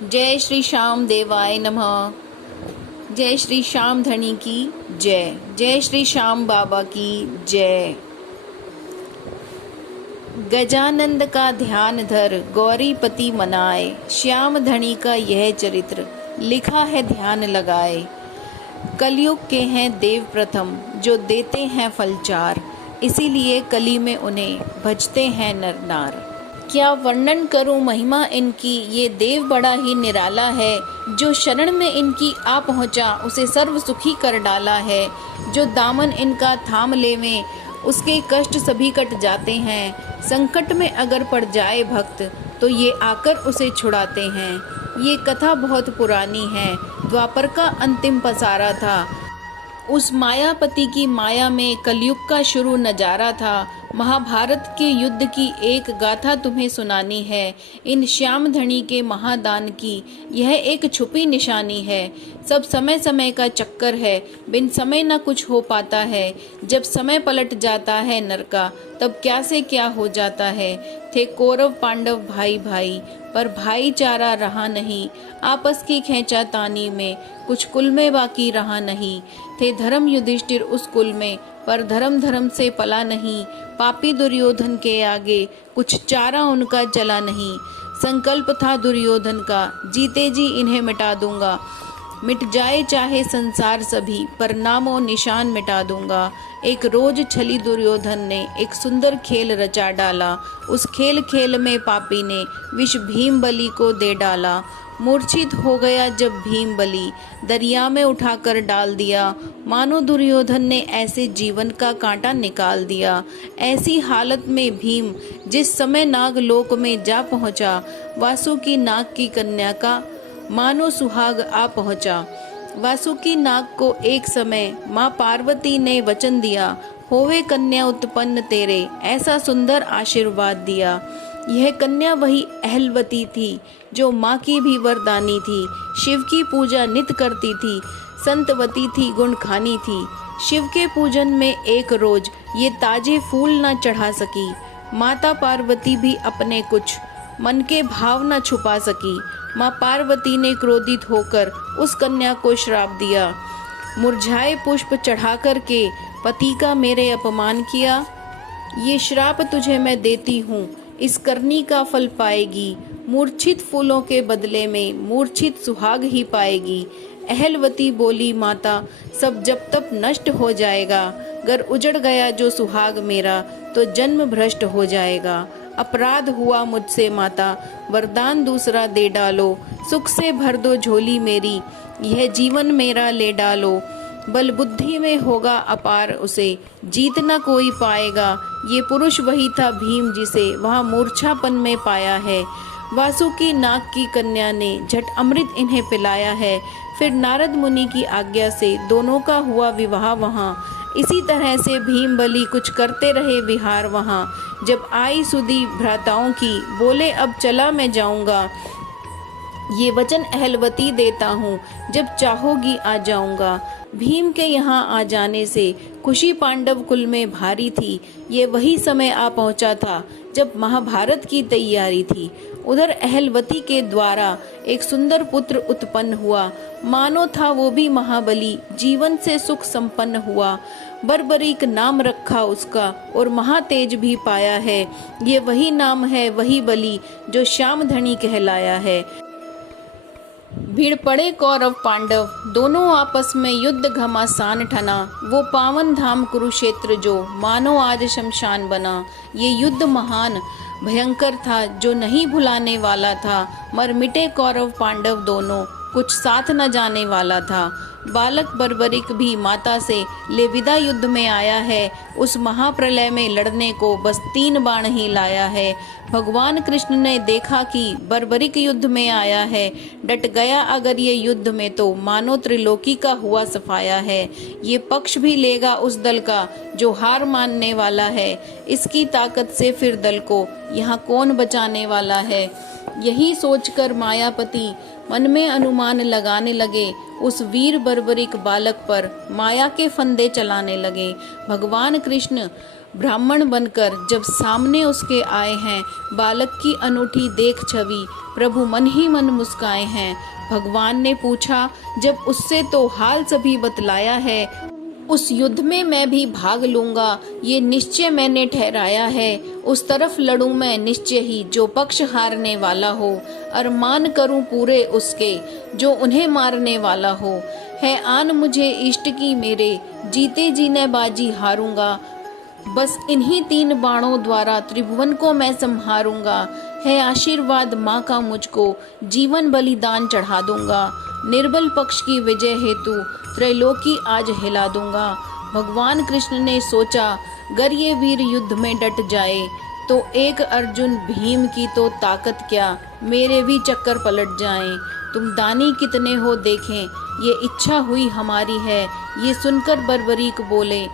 जय श्री श्याम देवाय नमः। जय श्री श्याम धनी की जय। जय श्री श्याम बाबा की जय। गजानंद का ध्यान धर गौरीपति मनाए, श्याम धनी का यह चरित्र लिखा है ध्यान लगाए। कलयुग के हैं देव प्रथम जो देते हैं फल चार, इसीलिए कली में उन्हें भजते हैं नर नार। क्या वर्णन करूं महिमा इनकी, ये देव बड़ा ही निराला है। जो शरण में इनकी आ पहुंचा उसे सर्व सुखी कर डाला है। जो दामन इनका थाम लेवे उसके कष्ट सभी कट जाते हैं। संकट में अगर पड़ जाए भक्त तो ये आकर उसे छुड़ाते हैं। ये कथा बहुत पुरानी है, द्वापर का अंतिम पसारा था। उस मायापति की माया में कलयुग का शुरू नजारा था। महाभारत के युद्ध की एक गाथा तुम्हें सुनानी है। इन श्याम धनी के महादान की यह एक छुपी निशानी है। सब समय समय का चक्कर है, बिन समय न कुछ हो पाता है। जब समय पलट जाता है नर का, तब क्या से क्या हो जाता है। थे कौरव पांडव भाई भाई, पर भाईचारा रहा नहीं। आपस की खींचातानी में कुछ कुल में बाकी रहा नहीं। थे धर्म युधिष्ठिर उस कुल में, पर धर्म धर्म से पला नहीं। पापी दुर्योधन के आगे कुछ चारा उनका चला नहीं। संकल्प था दुर्योधन का, जीते जी इन्हें मिटा दूंगा। मिट जाए चाहे संसार सभी, पर नामो निशान मिटा दूंगा। एक रोज छली दुर्योधन ने एक सुंदर खेल रचा डाला। उस खेल खेल में पापी ने विष भीम बलि को दे डाला। मूर्छित हो गया जब भीम बलि, दरिया में उठाकर डाल दिया। मानो दुर्योधन ने ऐसे जीवन का कांटा निकाल दिया। ऐसी हालत में भीम जिस समय नागलोक में जा पहुंचा, वासुकी नाग की कन्या का मानो सुहाग आ पहुंचा। वासुकी नाग को एक समय माँ पार्वती ने वचन दिया, होवे कन्या उत्पन्न तेरे, ऐसा सुंदर आशीर्वाद दिया। यह कन्या वही अहलवती थी जो माँ की भी वरदानी थी। शिव की पूजा नित करती थी, संतवती थी, गुण खानी थी। शिव के पूजन में एक रोज ये ताजे फूल न चढ़ा सकी। माता पार्वती भी अपने कुछ मन के भाव न छुपा सकी। माँ पार्वती ने क्रोधित होकर उस कन्या को श्राप दिया, मुरझाए पुष्प चढ़ा कर के पति का मेरे अपमान किया। ये श्राप तुझे मैं देती हूँ, इस करनी का फल पाएगी। मूर्छित फूलों के बदले में मूर्छित सुहाग ही पाएगी। अहलवती बोली, माता सब जब तक नष्ट हो जाएगा। अगर उजड़ गया जो सुहाग मेरा तो जन्म भ्रष्ट हो जाएगा। अपराध हुआ मुझसे माता, वरदान दूसरा दे डालो। सुख से भर दो झोली मेरी, यह जीवन मेरा ले डालो। बल बुद्धि में होगा अपार उसे, जीत न कोई पाएगा। ये पुरुष वही था भीम जिसे वहाँ मूर्छापन में पाया है। वासुकी नाग की कन्या ने झट अमृत इन्हें पिलाया है। फिर नारद मुनि की आज्ञा से दोनों का हुआ विवाह वहाँ। इसी तरह से भीम बलि कुछ करते रहे विहार वहाँ। जब आई सुधी भ्राताओं की, बोले अब चला मैं जाऊंगा। ये वचन अहलवती देता हूँ, जब चाहोगी आ जाऊंगा। भीम के यहाँ आ जाने से खुशी पांडव कुल में भारी थी। ये वही समय आ पहुंचा था जब महाभारत की तैयारी थी। उधर अहलवती के द्वारा एक सुंदर पुत्र उत्पन्न हुआ। मानो था वो भी महाबली, जीवन से सुख संपन्न हुआ। बर्बरीक नाम रखा उसका और महातेज भी पाया है। ये वही नाम है, वही बलि जो श्याम धनी कहलाया है। भीड़ पड़े कौरव पांडव, दोनों आपस में युद्ध घमासान ठना। वो पावन धाम कुरुक्षेत्र जो मानो आज शमशान बना। ये युद्ध महान भयंकर था जो नहीं भुलाने वाला था। मर मिटे कौरव पांडव दोनों, कुछ साथ न जाने वाला था। बालक बर्बरिक भी माता से ले विदा युद्ध में आया है। उस महाप्रलय में लड़ने को बस 3 बाण ही लाया है। भगवान कृष्ण ने देखा कि बर्बरिक युद्ध में आया है, डट गया अगर ये युद्ध में तो मानो त्रिलोकी का हुआ सफाया है। ये पक्ष भी लेगा उस दल का जो हार मानने वाला है। इसकी ताकत से फिर दल को यहाँ कौन बचाने वाला है। यही सोचकर मायापति मन में अनुमान लगाने लगे। उस वीर बर्बरिक बालक पर माया के फंदे चलाने लगे। भगवान कृष्ण ब्राह्मण बनकर जब सामने उसके आए हैं, बालक की अनूठी देख छवि प्रभु मन ही मन मुस्काए हैं। भगवान ने पूछा, जब उससे तो हाल सभी बतलाया है, उस युद्ध में मैं भी भाग लूंगा, ये निश्चय मैंने ठहराया है। उस तरफ लड़ूं मैं निश्चय ही, जो पक्ष हारने वाला हो, अरमान करूं पूरे उसके, जो उन्हें मारने वाला हो। है आन मुझे इष्ट की मेरे, जीते जी न बाजी हारूंगा, बस इन्हीं 3 बाणों द्वारा त्रिभुवन को मैं संहारूंगा। है आशीर्वाद माँ का मुझको, जीवन बलिदान चढ़ा दूंगा, निर्बल पक्ष की विजय हेतु त्रैलोकी आज हिला दूंगा। भगवान कृष्ण ने सोचा, अगर ये वीर युद्ध में डट जाए तो एक अर्जुन भीम की तो ताकत क्या, मेरे भी चक्कर पलट जाएं। तुम दानी कितने हो देखें, ये इच्छा हुई हमारी है। ये सुनकर बर्बरीक बोले,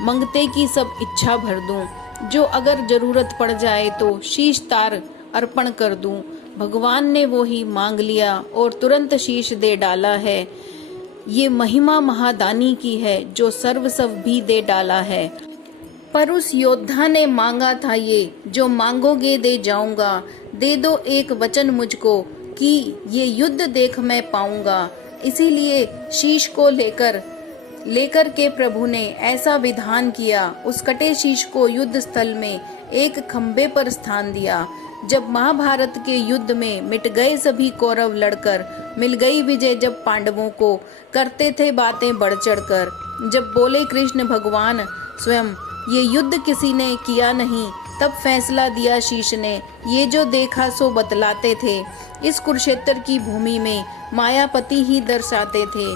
मंगते की सब इच्छा भर दूं, जो अगर जरूरत पड़ जाए तो शीश तार अर्पण कर दूं। भगवान ने वो ही मांग लिया और तुरंत शीश दे डाला है। ये महिमा महादानी की है, जो सर्वस्व भी दे डाला है। पर उस योद्धा ने मांगा था ये, जो मांगोगे दे जाऊंगा। दे दो एक वचन मुझको, कि ये युद्ध देख मैं पाऊंगा। इसीलिए शीश को लेकर के प्रभु ने ऐसा विधान किया। उस कटे शीश को युद्ध स्थल में एक खंबे पर स्थान दिया। जब महाभारत के युद्ध में मिट गए सभी कौरव लड़कर, मिल गई विजय जब पांडवों को, करते थे बातें बढ़ चढ़कर। जब बोले कृष्ण भगवान स्वयं, ये युद्ध किसी ने किया नहीं, तब फैसला दिया शीश ने, ये जो देखा सो बतलाते थे। इस कुरुक्षेत्र की भूमि में मायापति ही दर्शाते थे।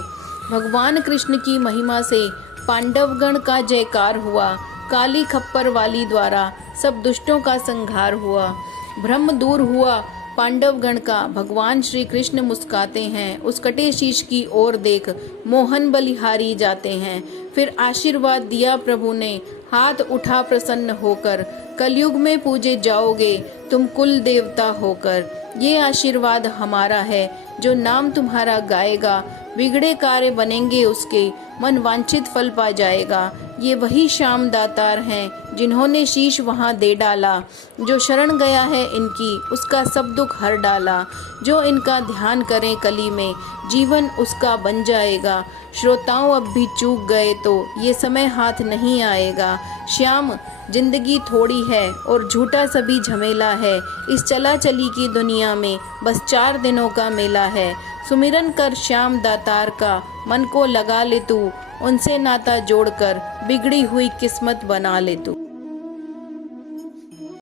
भगवान कृष्ण की महिमा से पांडवगण का जयकार हुआ। काली खप्पर वाली द्वारा सब दुष्टों का संहार हुआ। भ्रम दूर हुआ पांडवगण का। भगवान श्री कृष्ण मुस्काते हैं, उस कटे शीश की ओर देख मोहन बलिहारी जाते हैं। फिर आशीर्वाद दिया प्रभु ने, हाथ उठा प्रसन्न होकर, कलयुग में पूजे जाओगे तुम कुल देवता होकर। ये आशीर्वाद हमारा है, जो नाम तुम्हारा गाएगा, बिगड़े कार्य बनेंगे उसके, मन वांछित फल पा जाएगा। ये वही श्याम दातार हैं, जिन्होंने शीश वहाँ दे डाला। जो शरण गया है इनकी, उसका सब दुख हर डाला। जो इनका ध्यान करे कली में, जीवन उसका बन जाएगा। श्रोताओं अब भी चूक गए तो ये समय हाथ नहीं आएगा। श्याम जिंदगी थोड़ी है और झूठा सभी झमेला है। इस चला चली की दुनिया में बस 4 दिनों का मेला है। सुमिरन कर श्याम दातार का, मन को लगा ले तू, उनसे नाता जोड़कर बिगड़ी हुई किस्मत बना ले तू।